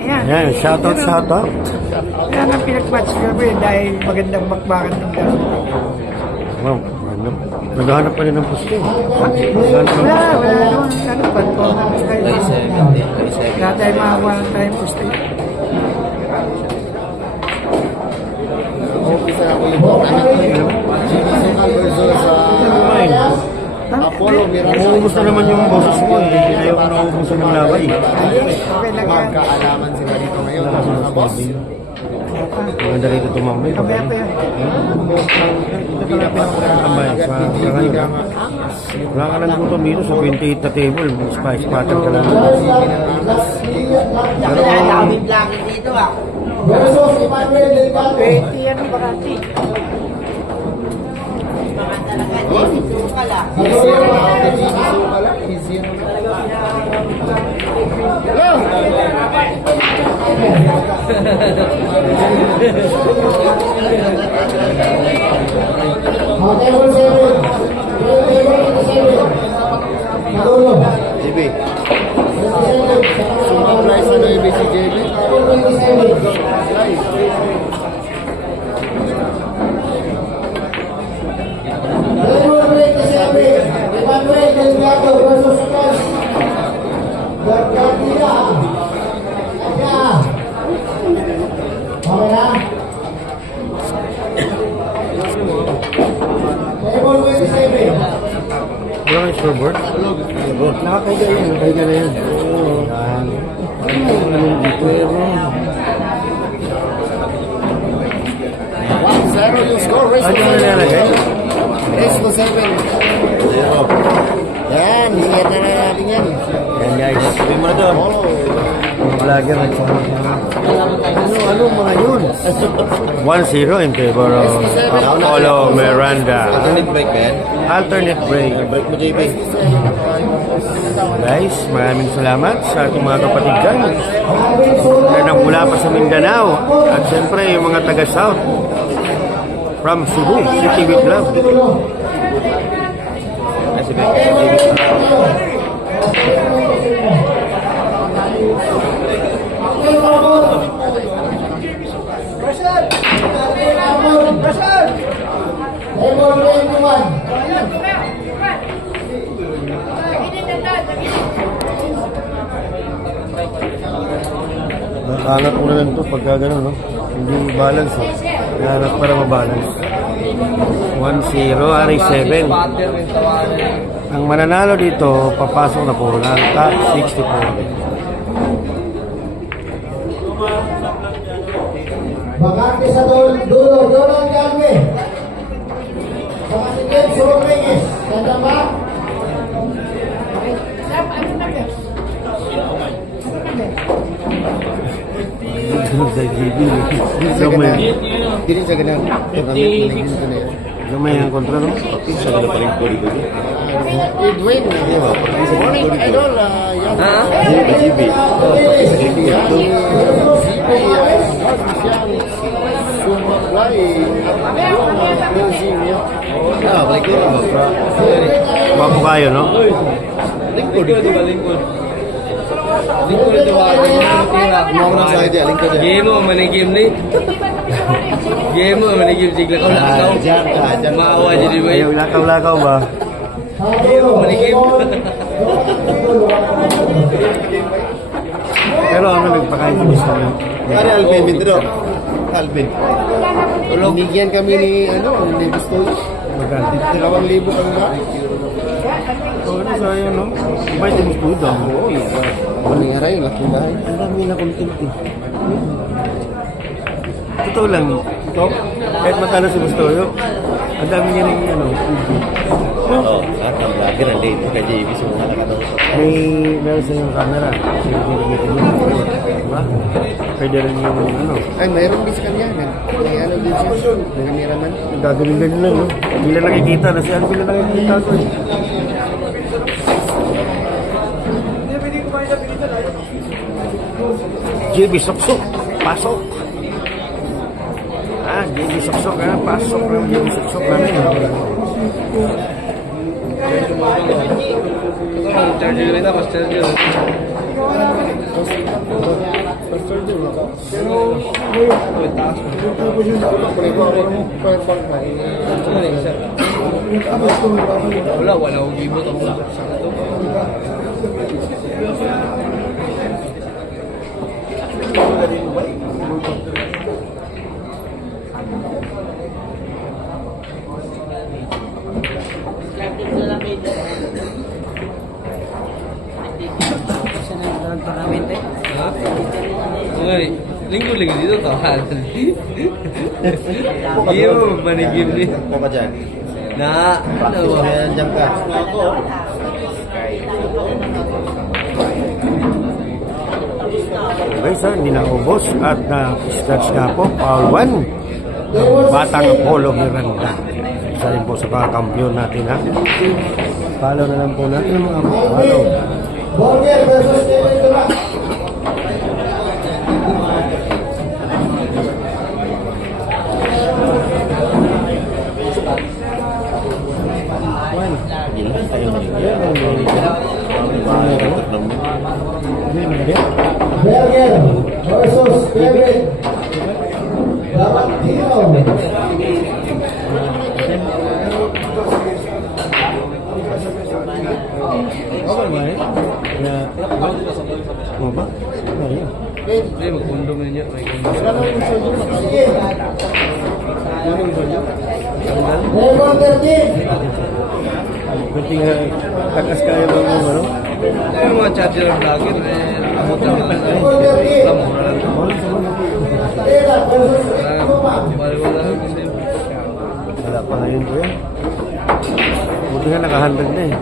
Ayan. Ayan, shoutout. Yan ang pinag-match kami dahil magandang bakbakan ng gano'n. Wow, naghahanap pa rin ng pusto. Wala naman. Ano ba ito? Wala tayo makakuha ng tayong pusto. Umpisa ako yung Sukal versus Apollo Miranda. Naubos na naman yung boses mo eh. Ayaw ko naubusan ng laway. Okay lang yan. Magkaalaman sila dito ngayon. Mga boss. Maganda rito tumambay. Kamaya pa yan. Ito pala pinakakambay. Wala ka ng gutom dito sa 28 na table. Spice pattern ka lang. Daming vlogging dito ah. Versus Emmanuel Delgado. 20 yan ang barati. Mga talaga Jimmy Sukal ah. JB. Sumpah price na yung si JB. Emmanuel Delgado versus Sukal. Gargantia. Okay na? Table 27. Wala kayo scoreboard? Nakakaiga yan. Nakakaiga na yan. Yan. Dito yun. 1-0 yung score. Race Ano yung nilalagay? to 7. Yan, hingyan na natin yan. Yan guys. Sabi mo na to. Vlogger at ano mga yun? 1-0 in favor of Apollo Miranda. Alternate break ba yan? Alternate break. Break mo, JB. Guys, maraming salamat sa ating mga kapatid dyan. Yan ang mula pa sa Mindanao. At siyempre yung mga taga-South. From Cebu, City with Love. Nakaangat mo na lang ito pagka gano'n, no? Hindi balance, eh. Nakaangat para mabalance. 1-0, RA7. Ang mananalo dito, papasok na po ng top 64. Bakante sa dulo, Donald Galve. Saka si Kenzo Rodriguez. Tanda ba? Hindi sa ganun. Gamay ang kontra, no? Sa ganun pa rin ko dito. Edwin. Morning, idol. GB. Sumablay. Balik ko lang. Wapo kayo, no? Lingkod ito ba? Lingkod ito ba? Mga sa idea, lingkod yan. Game mo, manigim ni. Game mo, manigim sigla ko lakaw. Diyan. Maawa dyan di ba Ayaw, yun? lakaw-lakaw ba? Game mo, manigim. Pero ano nagpakain ko gusto mo? Ano Alvin, Mindro? Alvin. Binigyan kami ni, ni gusto. Magkano? 2,000 kami ba? Oo, ano sa yun, no? Iba yung gusto daw. Oo, mangyara yung laki bahay. Ang dami na content, eh. Totoo lang, ito, kahit matalo si Bustoyo, ang dami niya rin, Oo, at ang vlogger, ang late ka JB, so meron sa yung camera. Kasi ginigit niya. Diba? Pwede rin yung, Ay, mayroon bis kanya. May din siya. May cameraman. gagaling-galing lang, no? Hindi lang nakikita na si Alvin na nakikita ko, eh. JB Soksok, pasok. JB Soksok, pasok ng JB Soksok namin. Charger kita, mas charger. Wala akong gibot ako. Linggo-linggo dito tawahan. Iya mo manigib ni. Ako ka dyan. Na, Diyan ka. Guys, hindi na ubos at na-stretch na po. Pawan. Batang Apollo Miranda. Isa rin po sa mga kampiyon natin, ha. Follow na lang po natin ang mga follow. Borger versus Kevin Durant. Berger versus Kevin Valentino. Ano ba? hindi magkondom niya. May kondom. Raymond Bertin. Kunti nga takas kaya ba mo, ano? Yung mga charger ng vlogger, abot lang nila. Raymond Bertin. Alam mo, wala lang. Taylor versus Rick Tuma. Wala lang kasi. Wala pa ngayon po yan. Buti nga naka-100 na eh.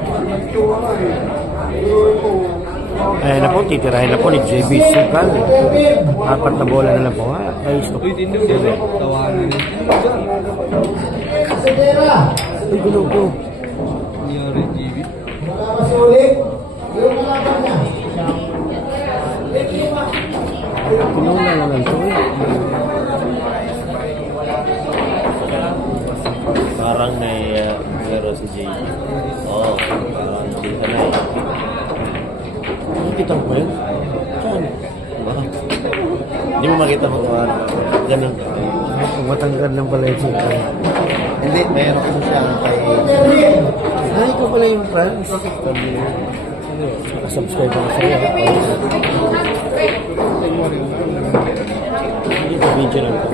Ayan na po, titirahin na po ni JB Sukal. Bertin. 4 na bola na lang po, ha. Ay, stop. Uy, tindog dito. Tawanan niya. Sedera. Ay, gulo ko. Nangyari, GB. Makapasulit. Yung kalaban niya. Pinuna na lang ito eh. Parang may meron si JB. Oo, parang kita na eh. Nakikita ko ba yun? Saan? Hindi mo makita mo kung ano. Ganun. Matangkad lang pala yung Sukal. Hindi, mayroon kasi siya kay... Bertin. Ay, ikaw pala yung fans. Subscribe ako sa'yo. Ito video lang ito.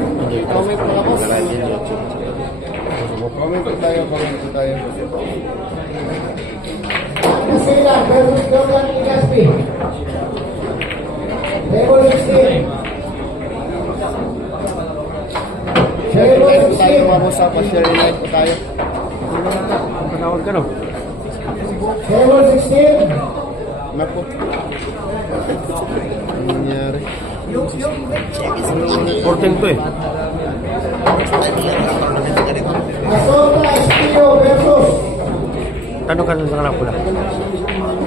Comment mo ako. Marami yung YouTube. Comment po tayo. Casilla versus Jordan Igaspi. Table 16. Table Tayo 16. vamos sa pa-share live po tayo. Panawag ka no? Table 16. Napo. Ano nangyari? 14 to eh. Asota Espino versus Tanong ka sa kanang pula.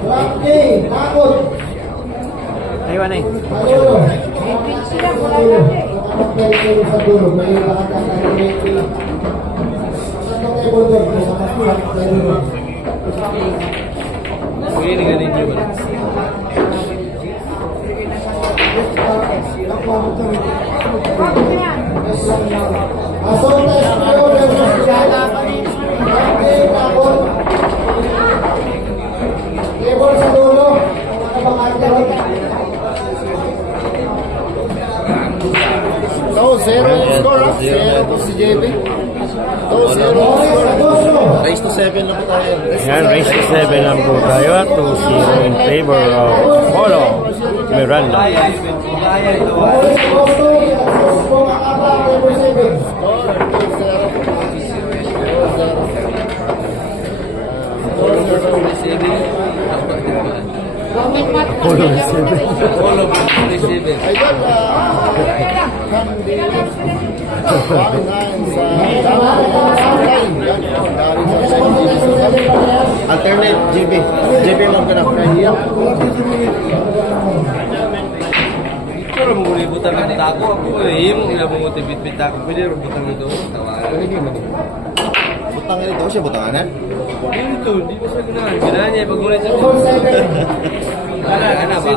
Rocky Nakot. Aywan eh. Magulo. Magulo. Magulo sa dulo. May lahat ang nagiging. Sa table doon. Sige, hindi ganin niyo ba? Asota Espino versus Rocky Nakot. Table sa dulo. So, 0 yung score, ha? 0 po si JB. So, 0 yung score. Race to 7 na po tayo. Yan, race to 7 lang po tayo. 2-0 in favor of Apollo Miranda. Apollo 7. All of them receiver. Ayun, Alternate, JB. JB mo ka na. Pero mo libutan ng tako ako. Himo nga mo tibit-bit ako. Pwede rubutan mo doon. Tawanan. Butang ito siya, butanganan. Dito, di ba sa ganahan? Ganahan niya, pag muna siya. Ano ba?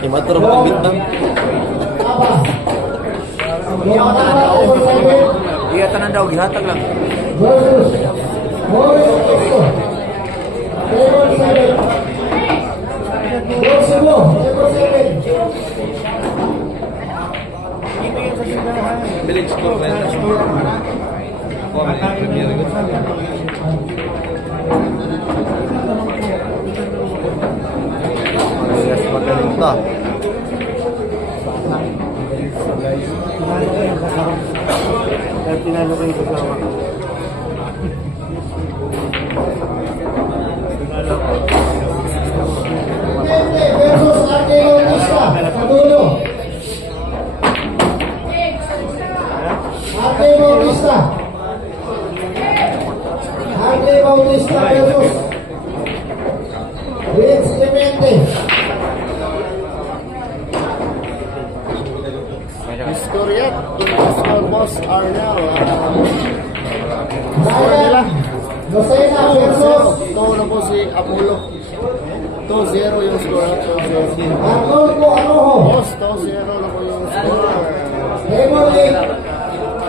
Imatro ba bit bang? Iyatan daw, gihatag lang. Village ko ba? Oh, may premier ko. Yes, magaling to. Kaya tinalo ko yung kasama. Versus Ate Bautista, sa dulo. Ate Bautista. Ate Bautista versus Vince Clemente. Historiat, score boss Arnel. Ryan Lucena versus Ito na po si Apollo. 2-0 yung score. Arnolfo Anojo. Boss, 2-0 na po yung score. Emily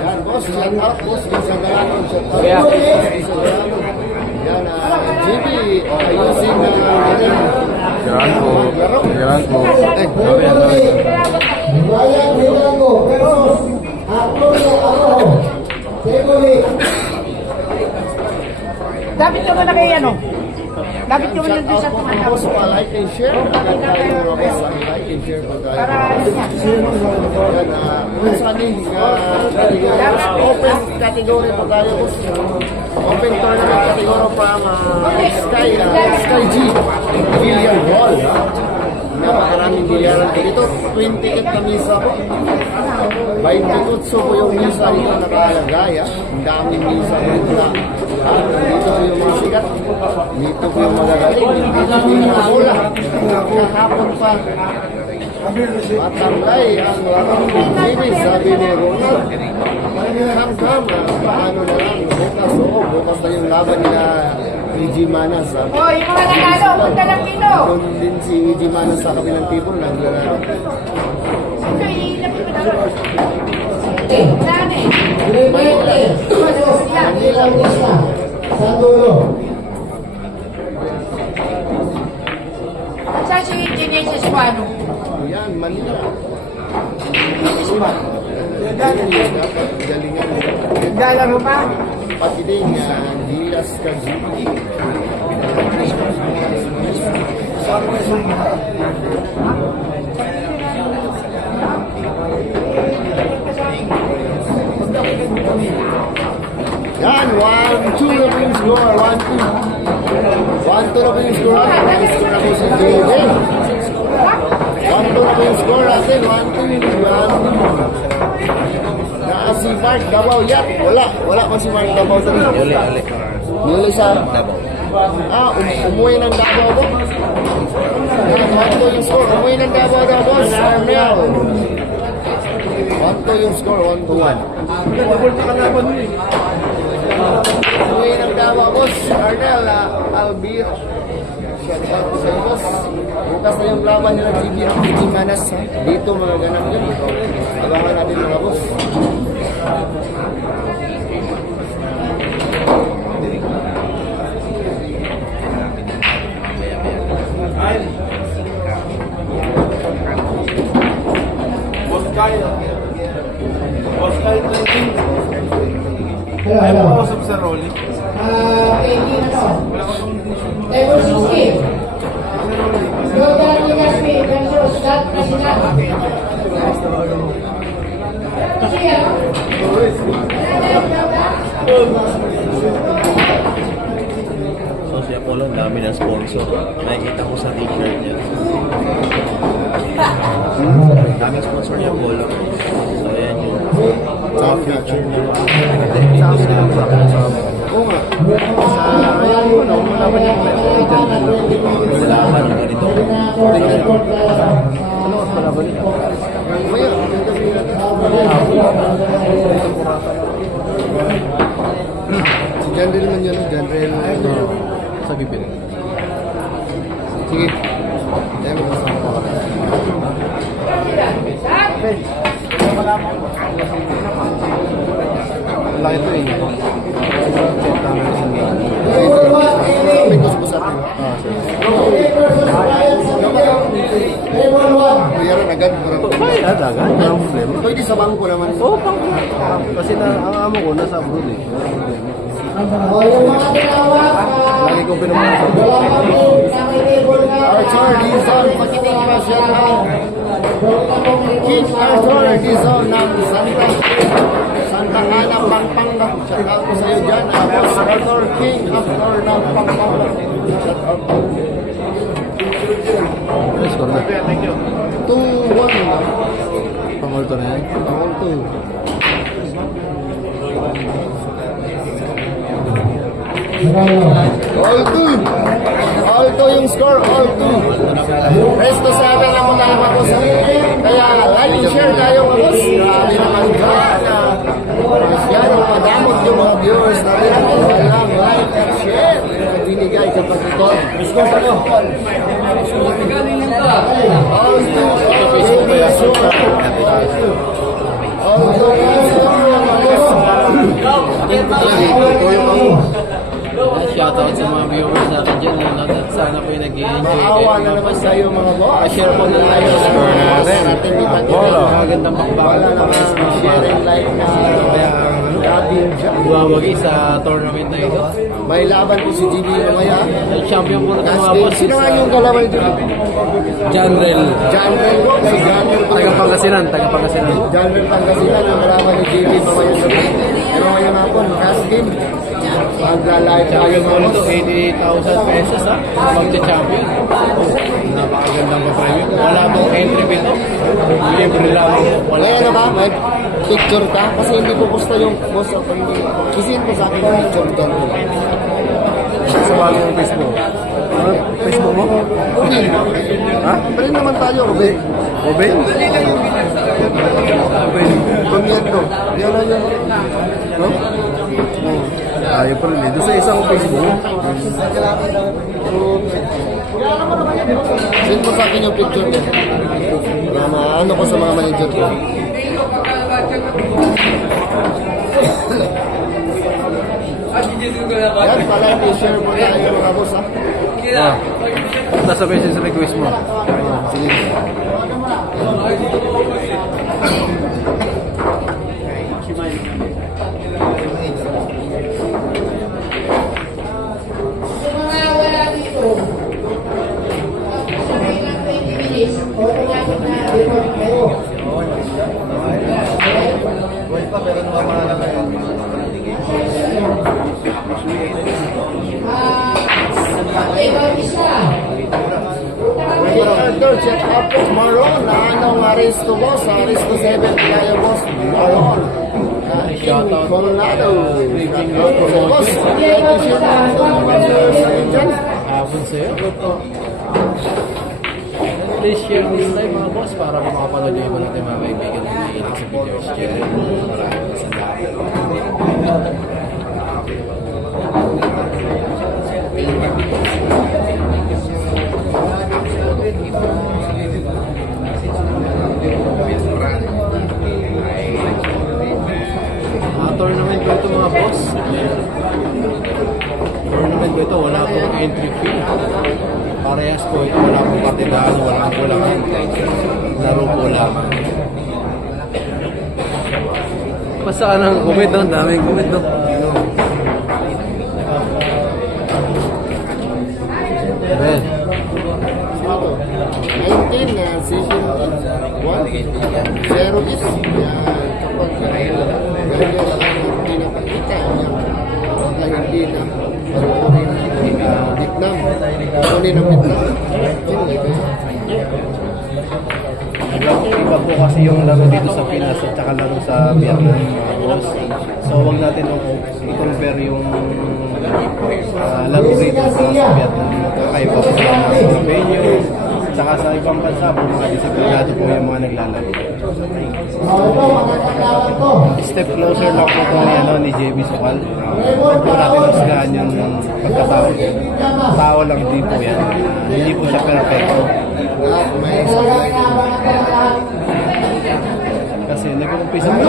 Yan, boss, shout out, boss. Sa Galanon, shout out. Sa Galanon. Yan, GB, ayusin na Jalan po. Jalan po. Emily Ryan Hidalgo versus Arnolfo Anojo. Emily Dapat ka muna kay ano? Dapat ka muna doon sa shout out po sa like and share. Agad tayo mga boss, like and share po tayo. para Yan, saning open category po tayo, boss. Open tournament category from Sky G Billiard Hall. Napakaraming bilyaran po dito. 28 na misa po. 28 po yung misa dito nakalagay. Ang daming misa po dito na. Dito po yung mga sikat. Dito po yung magagaling. Dito po yung mga bola. Kahapon pa. Matangkay ang larong Jimmy, sabi ni Ronald. Kam-kam, paano na lang. Bukas, bukas na yung laban nila EG Manas. Oh, yung mga nanalo, punta ng Pino. Doon din si EG Manas sa kabilang table. Naglalaro. Ito, ilapit mo na ron. Nane. Clemente versus Ate Bautista, sa dulo. At saan si Genesis Juano? Yan, Manila. Galingan. Naglalaro pa? Pati din Diaz Kazuki. Yan, 1-2 na po yung score. 1-2. 1-2 na po yung score. 1-2 na po si JJ. 1-2 na po yung score natin. 1-2. Si Mark Davao. Yan, wala pa si Mark Davao. Uli sa Davao. Umuwi ng Davao po. Yan, 1-2 yung score. Umuwi ng Davao daw, boss. Armel. 1-2 yung score. 1-2-1. Umuwi ng Davao, boss. Arnel, Albir. Shout out sa iyo, boss. Bukas na yung laban nila GB Manas. Dito mga ganap yun. Abangan natin mga boss. Hello. Sa Rolly. Table 16. Jordan Ligaspi versus Dat President. So si Apollo, ang dami ng sponsor. Nakikita ko sa t-shirt niya. Daming sponsor niya, Apollo. So ayan yun. Sa future niya. Oo nga. Ayan mo, no? Wala ba niya? Wala ka ng ganito. Ano ang palaban niya? Ngayon, si Janrel man yun. Janrel sa bibig. Sige. Tayo mag-usap ko ka. Laki ito eh. May gusto-usap mo. Mayroon agad. Ay, agad. Walang problema. Pwede sa bangko naman. Oo, kasi ang amo ko nasa abroad eh. Lagi ko pinamahal. Arthur Dizon, pakinig pa siya lang. King Arthur Dizon ng Santa Ana, Pampanga. Shout out ko sa'yo dyan. Boss Arthur King, Arthur ng Pampanga. Shout out ko. Score na. 2-1. Pangulto na yan. Pangulto. All 2 yung score, all 2. Resto 7 ang mga mga kaya like and share tayo mga boss. Grabe naman dyan. Masyado padamot yung mga viewers natin. Walang like and share. Binigay kapag ito. Score pa nyo. All 2. All 2. Shoutout sa mga viewers natin dyan. Sana po yung nag-i-enjoy. Maawa na naman tayo mga boss. Share po na tayo sa Score natin. magandang bakbakan. Wala naman share and like na dating dyan. Buwawagi sa tournament na ito. May laban po si GB mamaya. Ang champion po na ito mga Cascade. boss. Sino nga yung kalaban ni GB? Janrel. Janrel po. Si Janrel po. Tagapangasinan. Janrel Pangasinan ang kalaban ni GB mamaya sa gabi. Pero ngayon nga po, Cascade. Magla-live tayo mga Champion po boss. ito, 88,000 pesos ha. Magka-champion. Napakagandang pa-premium. Wala pong entry fee ito. Libre lamang po. May ano ka? May picture ka? Kasi hindi ko gusto yung boss ako. Kisin ko sa akin yung picture dyan. Sa bago yung Facebook. Facebook mo? Ruben. Ha? Parin naman tayo, Ruben. Ruben? Pamiyento. Yan na yun. No? Ayaw pa rin eh. Doon sa isang Facebook. Send mo sa akin yung picture niya. Ano ko sa mga manager ko. Yan pala, i-share mo na yung mga boss ha. Nasa message request mo. Sige. Check out po Maroon na anong Aristo boss, Aristo 7 kaya boss Maroon. Shoutout. Colorado. Boss, Hapon sa'yo. Please share this live mga boss para makapanood yung iba natin mga kaibigan na hinihilig sa videos dyan. Maraming salamat. Tournament ko ito mga boss. Tournament ko ito, wala pong entry fee. Parehas po ito, wala pong partidahan, wala pong kulangan. Laro po lamang. Basta ka nang comment doon. Daming comment doon. Ben. 19 na session 1 0 is kapag pinapakita niya hindi na paruorin ng Vietnam paruorin ng Vietnam Iba po kasi yung laro dito sa Pinas at saka laro sa Vietnam mga boss. So wag natin i-compare yung laro dito sa Vietnam. Kakaiba po lang ang venue, saka sa ibang bansa po, mga disiplinado po yung mga naglalaro. Step closer lang po ito ni JB Sukal. Huwag po natin husgahan yung pagkatao. Tao lang din po yan. Hindi po siya perfecto. Kasi nag-umpisa ko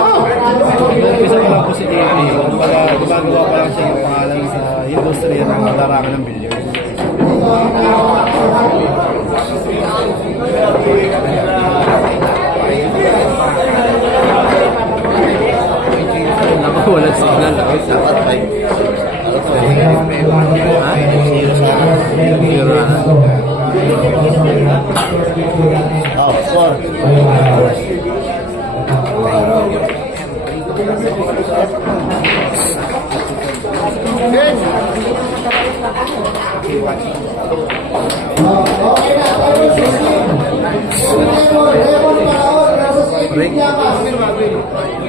lang po si JB. Kumbaga, gumagawa pa lang siya ng pangalan sa industriya ng larangan ng billiard. Walang signal. Dapat ay. Oh, score.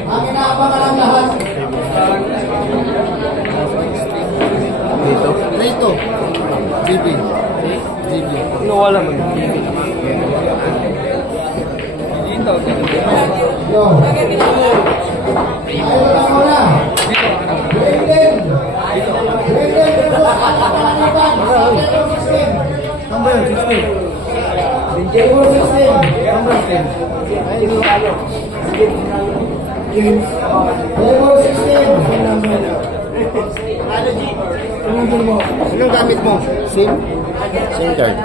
Ang inaabangan ng lahat. Rito. JB. Ano wala man? Yo. Ayaw na muna. Brandon. Number 16. Number 16. Number 10. Level 16. Anong gamit mo? SIM? SIM card.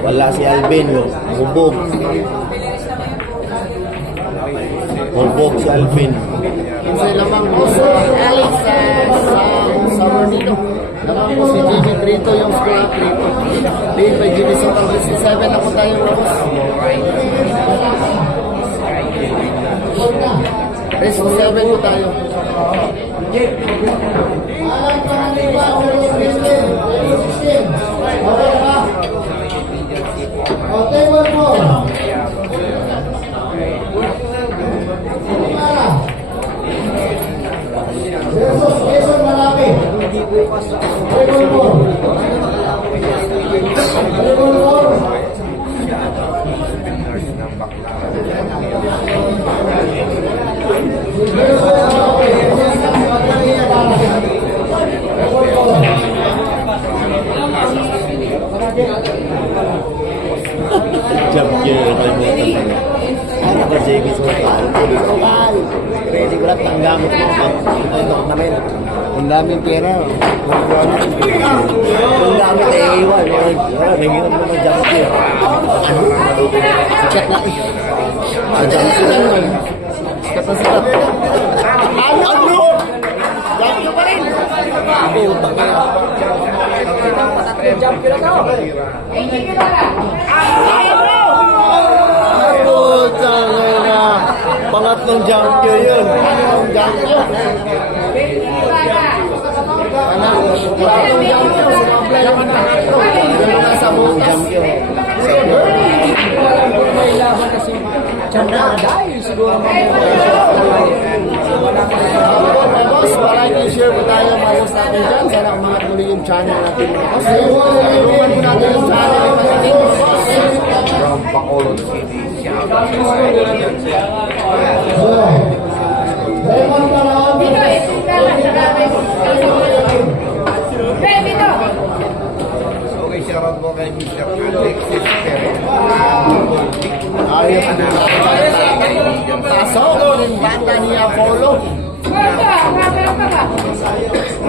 Wala si Alvin, bubog. Bubog si Alvin. Kasi lamang po si Alex sa Bernito. Lamang po si Jimmy Trito yung score up rito. Lead by Jimmy Soto. 67 na po tayo, Ramos. Rest 7 po tayo. Jump gear, ano ba JB Sukal? Ready ko lang ang gamit mo. Ang namin. Ang daming pera. Ang gamit ay iwan. Nanginom mo ng jump gear. Check na eh. Jump gear lang. Sikat na sikat. Ano? Jump gear pa rin. Utang na. Jump gear na ako. Pangatlong jump gear yun. Pangatlong jump gear. Pangatlong jump gear. Yung nasa buong jump gear. May laban kasi dahil siguro boss, maraming share po tayo mga boss natin dyan. Sana umangat muli yung channel natin. Tulungan po natin yung channel natin. From Bacolod City. Okay, shoutout po kay Mr. Alexis Perez. Ayos na. Pasok yung bata ni Apollo.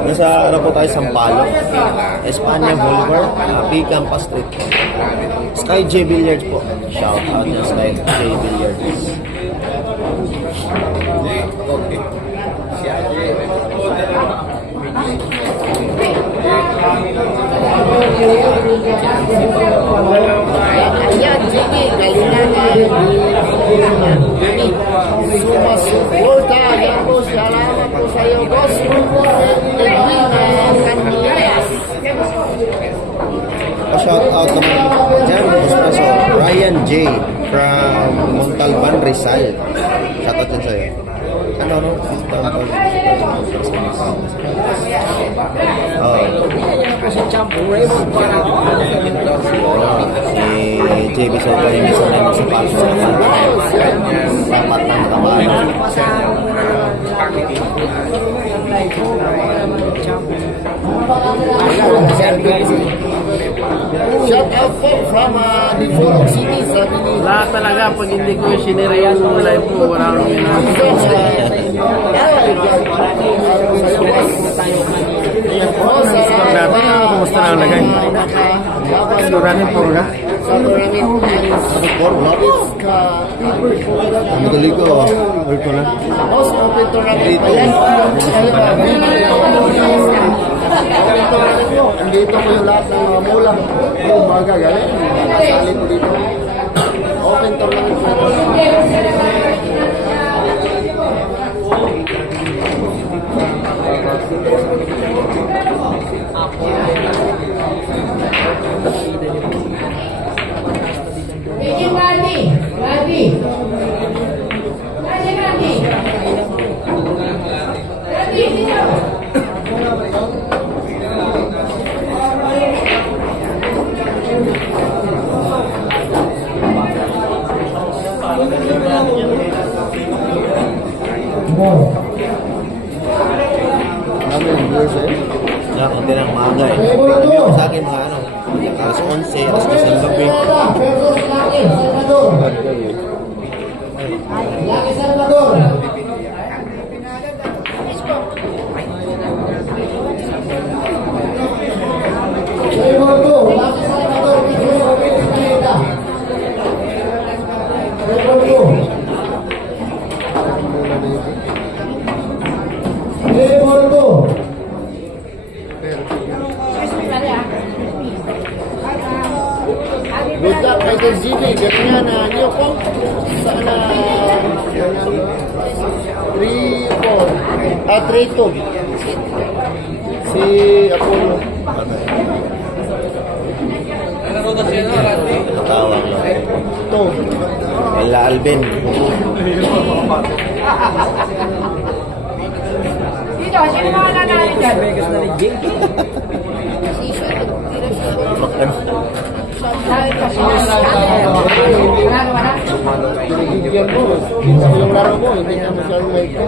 Nasa ano po tayo, Sampaloc, Espanya Boulevard, Bicampa Street. Sky J Billiards po. Shout out na Sky J Billiards. Ayan, sige, galingan. Sumasuporta. Ayan po, salamat po sa iyo, boss. Shout out naman dyan, Boss Ryan J. from Montalban, Rizal. Shout out din sa'yo. Ano? champ Raymond Panalo. Si JB Soto yung isa na yung sa paso. Papat ng kamay. Shout out po from Dipolog City. Sabi ni Lahat talaga, pag hindi ko yung sinirayan ng live mo, wala akong Natin, kumusta na ang lagay? Maraming po na. Madali ko. Ito na. Most open tournament pa yan. Andito ko yung lahat ng mga mula. Yung baga galing. Nakasali ko dito. Open tournament pa yan. Konti ng maaga eh. Sa akin mga ano, alas 11, alas 10 ng gabi. Laki Salvador. Good luck kay Gazini. Ganyan na niyo po. Sana 3-4. 3-2. Si Apollo. Natawag lang. Ito. Ella Alvin. Dito, sino mga nanalo dyan? Binigyan mo. Kita mo yung laro mo. Hindi ka masyadong may ito.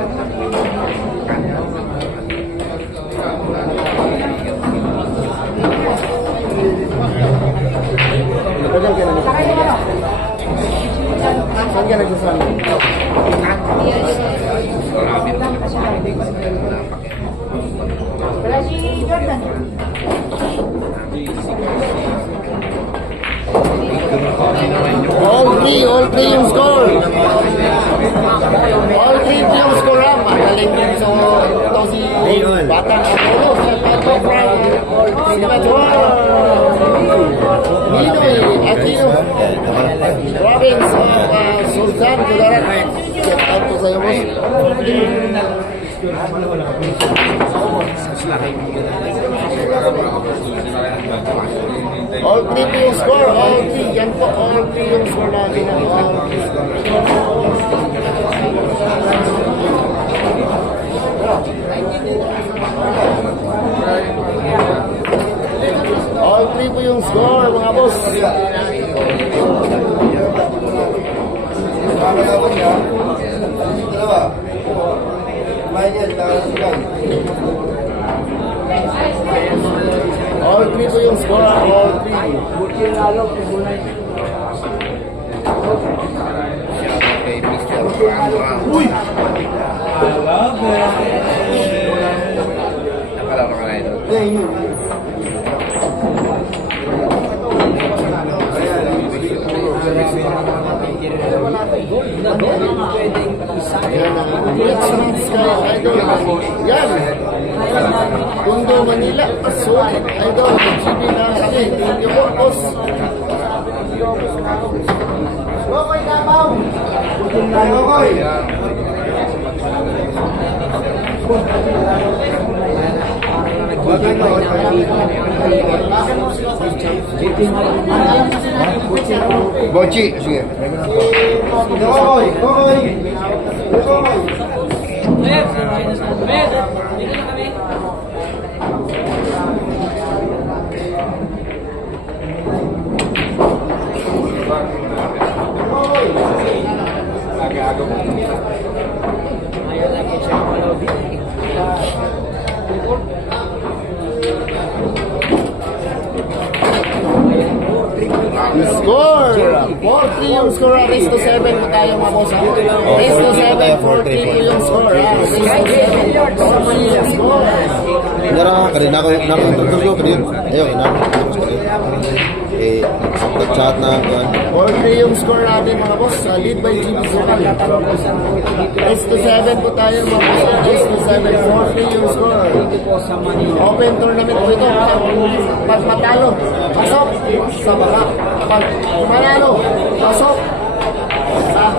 Saan ka nagsasama? Wala si Jordan. All three yung score. All three yung score. Magaling din so ito si Batang Apollo. Si Manuel. Ninoy Aquino. Province of Sultan Kudarat. Get out to sa'yo boss. All three yung score. All three. Yan po all three yung score natin. All three po yung score mga boss. All three po yung score. All three. Uy! Nakalaman ka na ito. Yan. Tondo Manila. Solid. Idol. GB na kami. Thank you po, boss. Gokoy Tabaw. Gokoy. Bochi. Sige. Gokoy. Gokoy. Gokoy. Score! 4-3 yung score. Race to 7 po tayo mga boss. Race to 7, 4-3 po yung score. Race to 7, 4-3 yung score. Hindi na kanina ako nakatulog ko din. Ayun, chat na ako. 4-3 yung score natin mga boss. Lead by GB Zubal. Race to 7 po tayo mga boss. Race to 7, 4-3 yung score. Open tournament po ito. Pag matalo, pasok sa baka. Pag manalo, pasok sa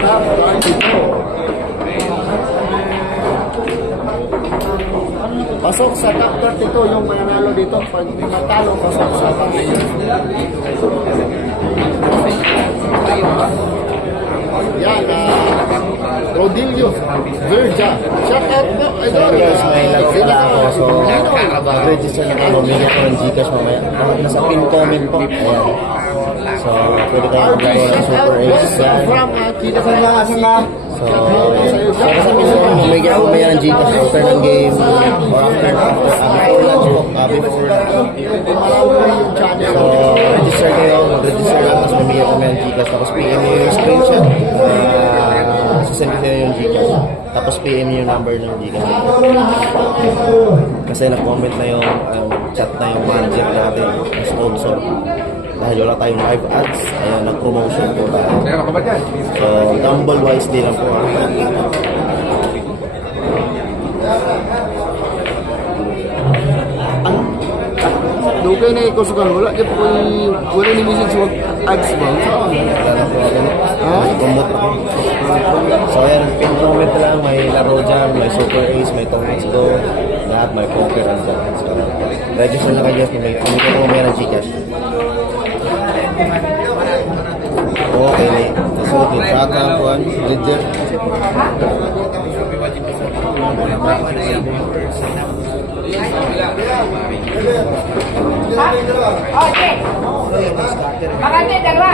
top 32. Pasok sa top 32 yung mananalo dito. Pag matalo, pasok sa top 32. Yan, Rodilio Verja. Shout out po. Guys, may live pala ako. So, register na kayo. Mamili ako ng Gcash mamaya. Nasa pin comment po. Ayan. So, pwede kayo maglaro ng Super Ace. From Kita. So, sa pin comment, mamili ako mamaya ng Gcash after ng game. Or after lunch po. Before lunch. So, register kayo. Mag-register lang. Tapos mamili ako mamaya ng Gcash. Tapos PM nyo yung screenshot. Sasend kayo yung Gcash. Tapos PM yung number ng Gcash. Kasi nag-comment na yung chat na yung manager natin, yung sponsor. Dahil wala tayong live ads, kaya nag-promotion po tayo. So, tumble wisely lang po. Dugay na ikusugan. Wala ni message wag ads ba? Ha? So, ayan, pin comment lang. May laro dyan, may Super Ace, may Tournaments Go, lahat, may poker and so. Register na kayo, may ng Gcash. Okay, so, chat na po, legit. Okay. Makanya dalawa.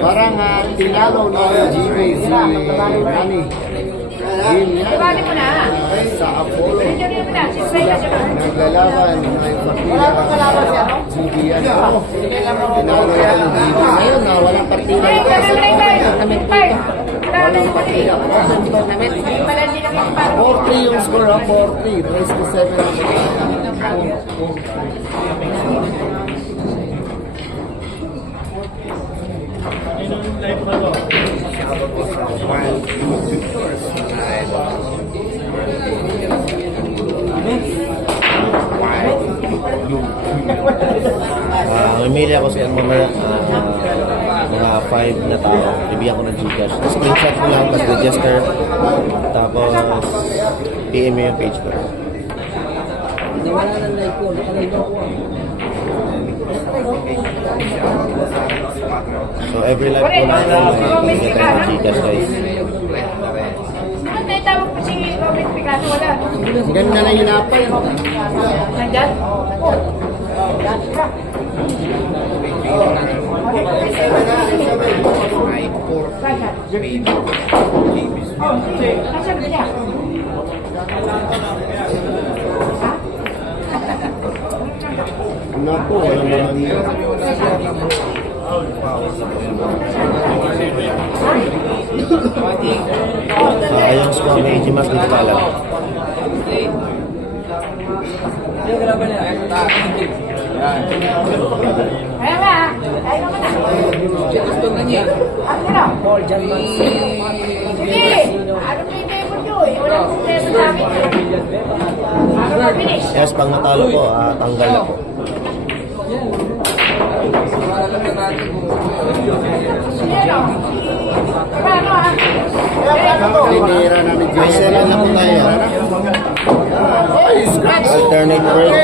Parang tinalo na GB si Nani. Ibalik mo na. Sa Apollo. Ibalik mo na. Naglalaban ay partida. GB yan. Tinalo na yung GB. Ngayon na walang partida. Walang partida. 4-3 yung score. 4-3. Race to 7. Mamili ako sa mamaya mga 5 na tao. Ibigyan ko ng Gcash. Screenshot ko lang, tapos register. Tapos PM yung page ko. So every live po natin magbibigyan tayo ng Gcash, guys. Ano tawag po si Robert Picasso? Wala. Ganda na yung napay. Nandyan? Naku, wala naman yun. Ayos po, may Gmas dito pala. Ayan nga. Ayan naman na. Ano na? Sige. Ano pa yung table nyo eh? Walang problema sa amin. Ano na finish? Yes, pag natalo po, tanggal na po. Paano ha? Tinira na ni May 7 na po tayo. Alternate break.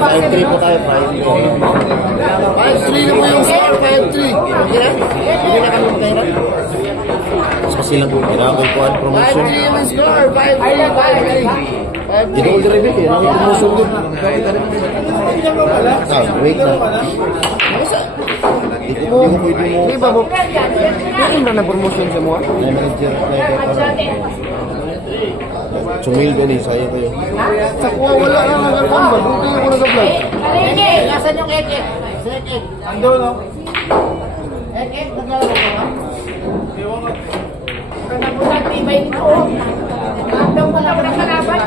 5-3 po tayo, 5-3. 5-3 na po yung score, 5-3. Hindi na kami magkairan. Kasi lang, kailangan ko ang promotion. 5-3 yung score, 5-3. Ginoo din rin eh, kailangan ko promotion din. Wait na. Hindi ba mo? Hindi na na-promotion sa mo? May manager, may Sumil ko ni, sayang kayo. Sa kuha wala na nagkakon ba? Doon kayo ko nag-vlog. Alege! Nasaan yung Eke? Si Eke. Ando, no? Eke, naglalaro ka ba? Kanabunan, tibay nito. Andang mo na ko ng kalaban.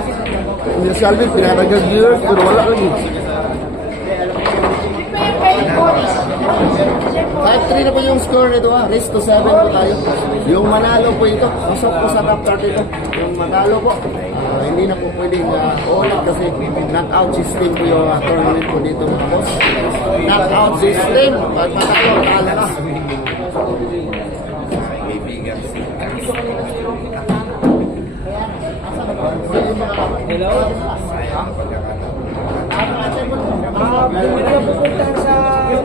Yung si Alvin, pinatagag viewers, pero wala lagi. 5-3 na po yung score nito ha. Race to 7 po tayo. Yung manalo po ito. Pasok po sa top 30 ito. Yung manalo po. Hindi na po pwedeng ulit kasi knockout system po yung tournament po dito mga boss. Knockout system. Pag matalo, talo na. Pupunta sa Ano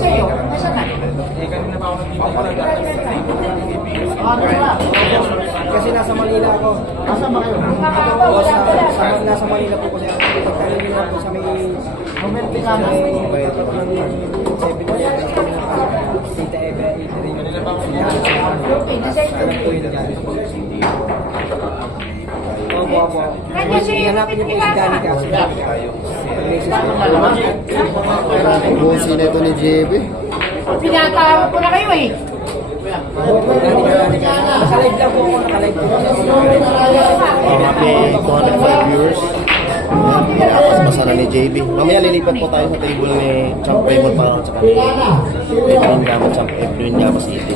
sa'yo? Nasaan na? kasi nasa Manila ako. Asa ba kayo? Nasa Manila po kasi ako. Kaya nyo po sa may Amerikano. Tita Eva, Kanya siya yung hanapin niyo po si Danny kasi. Busi na ito ni JB. pinatawag ko na kayo eh. Nakalive lang po ako, nakalive po. Happy 205 viewers. Pinapaspasan na ni JB. Mamaya lilipat po tayo sa table ni Champ Raymond para sa kanila. Edwin Gama, Champ Edwin Gama City.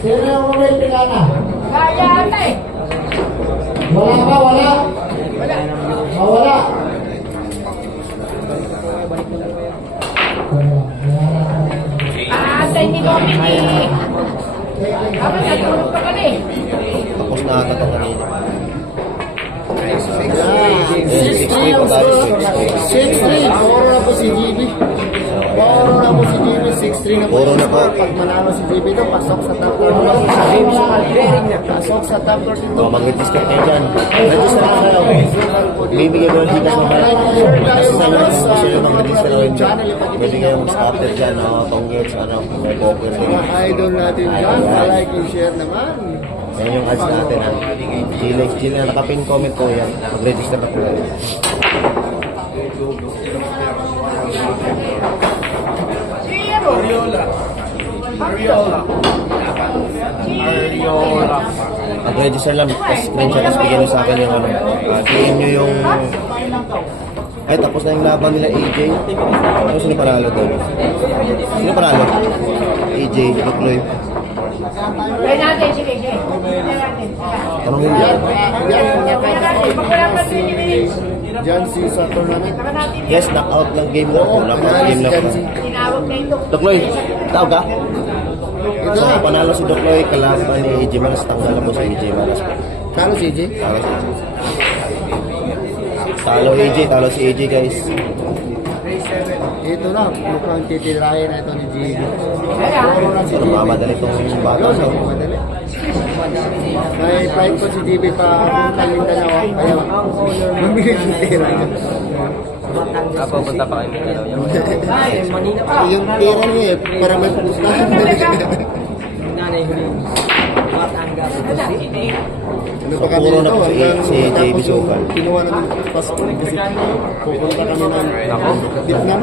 Sino yung may pinana? Kaya ata eh. Wala ka, wala. Wala. Aantay ni Bobby ni. Dapat natulog ka ka eh. Tapos na ata ito kanina. 6-3 po tayo. 6-3. Puro na po si JB. Puro na po si JB. 6-3 na po. Puro na po. Pag manalo si JB ito, pasok sa top 30. Pasok sa top 30. O, mag-register kayo dyan. Register na kayo. Bibigyan mo ng higas mo kayo. Kasi sa inyo, gusto nyo mag-register kayo dyan. Pwede kayo mag-starter dyan. Tonggets, may poker. Mga idol natin dyan. Like and share naman. Yan yung ads natin. Chill na nakapin comment ko yan. Mag-register na po kayo. Mag-register lang. Tapos screenshot. Tapos bigyan nyo sa akin yung PM nyo yung... Ay, tapos na yung laban nila AJ. Ano sino panalo doon? Sino panalo? AJ, Dukloy. Kaya natin, sige, sige. Kaya natin. Tanongin niya. Kaya natin, magwala pa 20 minutes. Dyan si sa tournament. Saka natin. Yes, knockout ng game lang po. Knockout game lang po. Tinawag na ito. Dukloy, tawag ka? So, panalo si Dukloy, kalaban ni AJ Maras. Tanggal na po si AJ Maras. Talo si AJ? Talo si AJ. Talo si AJ guys. Ito na, mukhang titirahin na ito ni JB. Puro na si JB. Mamadali itong bata Yun, siya. madali. May flight po si JB pa puntang Mindanao. Kaya mamili ng tira niya. Pupunta pa kayo Mindanao niya. Yung tira niya eh, para may pupuntahan. Nanay huli. Batangas. Ano pa kami Puro na dito? po si JB Sokal. Kinuha namin passport kasi pupunta kami ng Vietnam.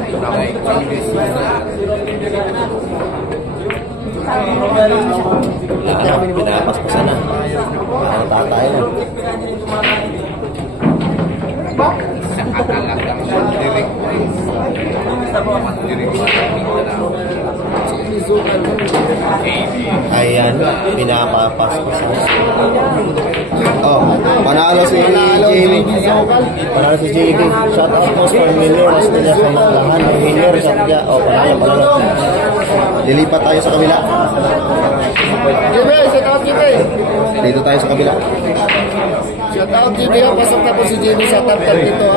Pinapaspasan na. Parang tatay na. Ayan, pinapapaspasan. Oh, panalo si JB. Panalo si JB. Shout out po sa Miller. Australia sa lahat. Miller, shout out. Oh, panalo. Lilipat tayo sa kabila. JB, shout out JB. Dito tayo sa kabila. Shout out JB. Pasok na po si JB sa top 10 dito.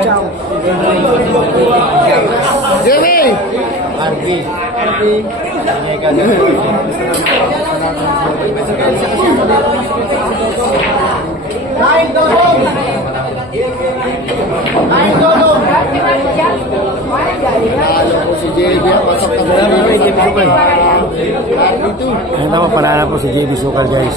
Ciao. JB! Talo po si JB. Pasok na po si JB. Ang tama, panalo po si JB Sokal guys.